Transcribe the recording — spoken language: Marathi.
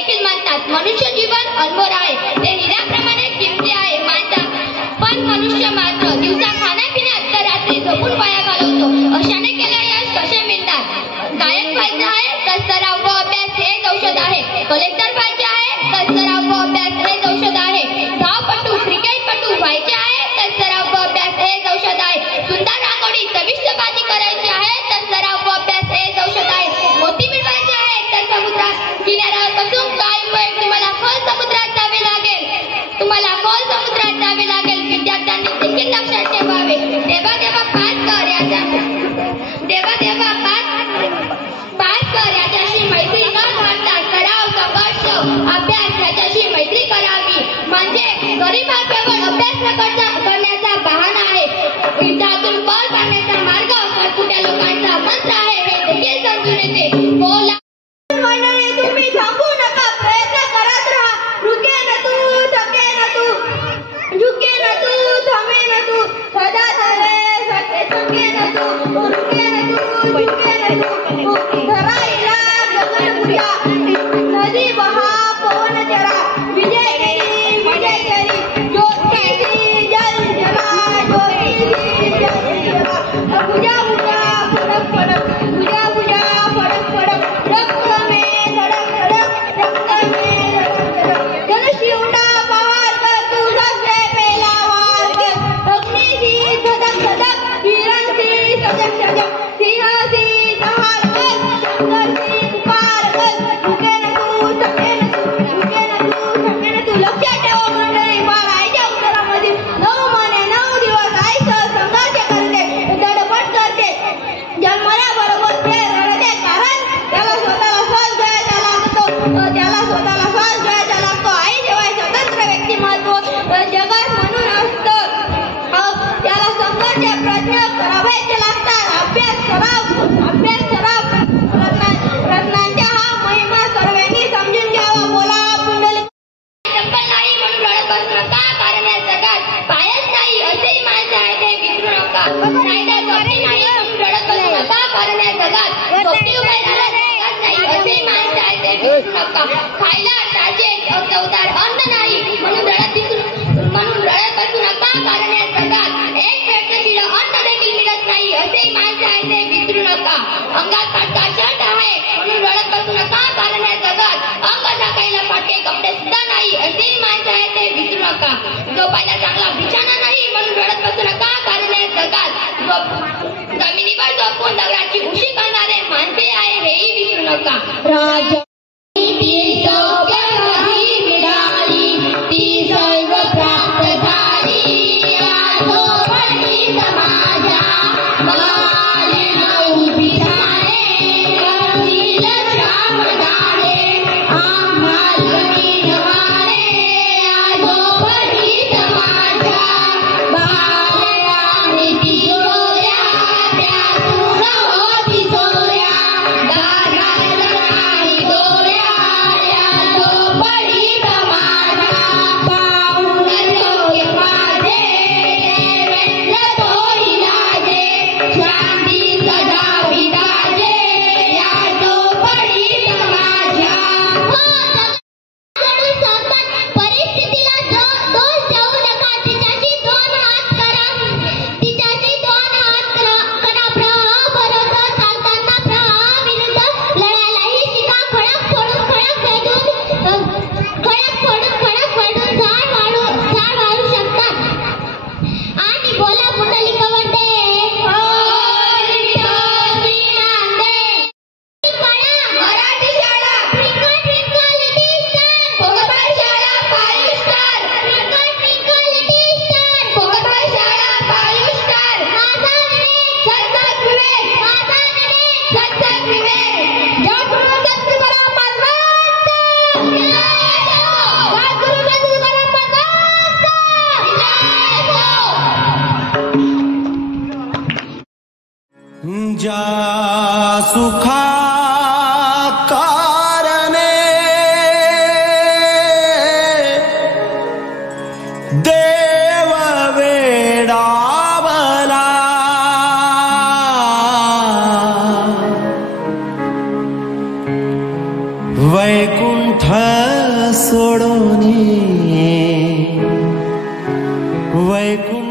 देखील मानतात. मनुष्य जीवन अनमोल आहे, ते हिऱ्याप्रमाणे किमती आहे मानतात. पण मनुष्य मात्र दिवसा खाण्यापिण्यात तर रात्री झोपून पाया घालवतो. अशाने केलेले यश कसे मिळणार? गायक व्हायचं आहे तर सराव व अभ्यास हेच औषध आहे. कलेक्टर व्हायचे आहे तर सराव व अभ्यास हेच औषध आहे. धावपटू क्रिकेटपटू व्हायचे आहे तर सराव व अभ्यास हेच औषध आहे. सुंदर रांगोळी चविष्ट भाजी करायची आहे तर सराव व अभ्यास हेच औषध आहे. मोती मिळवायचे आहे तर समुद्रात किनाऱ्यावर बसून काही वेळ तुम्हाला खोल समुद्रात जावे लागेल. तुम्हाला खोल समुद्रात जावे लागेल. विद्यार्थ्यांनी देखील लक्षात ठेवावे. देवा देवा पास कर याच्या देवा देवा पास कर याच्याशी मैत्री न घालता सराव संघर्ष अभ्यास याच्याशी मैत्री करावी. म्हणजे गरीब हा केवळ अभ्यास न करण्याचा बहाणा आहे. युद्धातून पळ काढण्याचा मार्ग सरकुट्या लोकांचा मंत्र आहे हे देखील समजून येते. बोला तुम्ही थांबू नका, प्रयत्न करत राहा. रुके न तू, थके न तू, झुके न तू, थमे न तू, सदा चले थके न तू, रुके न तू, झुके न तू, धराईला गगन पुऱ्या, नदी बहा पवन चरा, विजय करी ज्योती जल जला, ज्योती जल जला, पूजा पूजा फडक फडक, पूजा पूजा फडक फडक, रक्त में धडक धडक, रक्त में धडक धडक, जनशिवडा पहार कर तू सबसे पहला वार कर, अग्नि सी धधक धधक, हिरण सी सजक सजक, सिंह सी दहाड़ कर, जंगल सी पुकार कर, झुके न तू, थके न तू, झुके न तू, थके न तू. लक्षात ठेवा मंडळी, बाळाच्या उत्तरामध्ये 9 महिने 9 दिवस आईसह संघर्ष करते, धडपड करते. जन्मल्याबरोबर ते रडते, कारण त्याला स्वतःला श्वास घ्यायचा लागतो. आईशिवाय स्वतंत्र व्यक्तिमत्व जगात म्हणून असतं. त्याला संघर्ष प्रयत्न करावेच लागतात. अभ्यास सराव रत्नांच्या हा महिमा सर्वांनी समजून घ्यावा. बोला पुंडलिक. चप्पल नाही म्हणून रडत बसू नका, कारण या जगात पायच नाही असेही माणसं आहे ते विसरू नका. नाहीतर झोपडी नाही म्हणून रडत बसू नका, कारण या जगात झोपडी उभारायला जगात नाही असेही माणसं आहे ते विसरू नका. खायला ताजे चवदार अन्न नाही म्हणून रडत बसू नका, कारण या जगात एक भेटचं शिळं अन्न देखील मिळत नाही असेही माणसं आहे ते विसरू नका. अंगात फाटका शर्ट आहे म्हणून रडत बसू नका, कारण या जगात अंग झाकायला फाटके कपडे सुद्धा नाही असेही माणसं आहे ते विसरू नका. झोपायला चांगला बिछाना नाही म्हणून रडत बसू नका, कारण या जगात जमिनीवर झोपून दगडाची उशी करणारे माणसे आहे हेही विसरू नका. राजा ती सर्व प्राप्त झाली समाजा उभी झाले करतील श्रावणाने आम्हा जमीन वाले आजोबरी समाजा बाळराणी तिजोऱ्या त्यातून होती चोऱ्या दारात राणी वैकुंठ सोडून वैकुंठ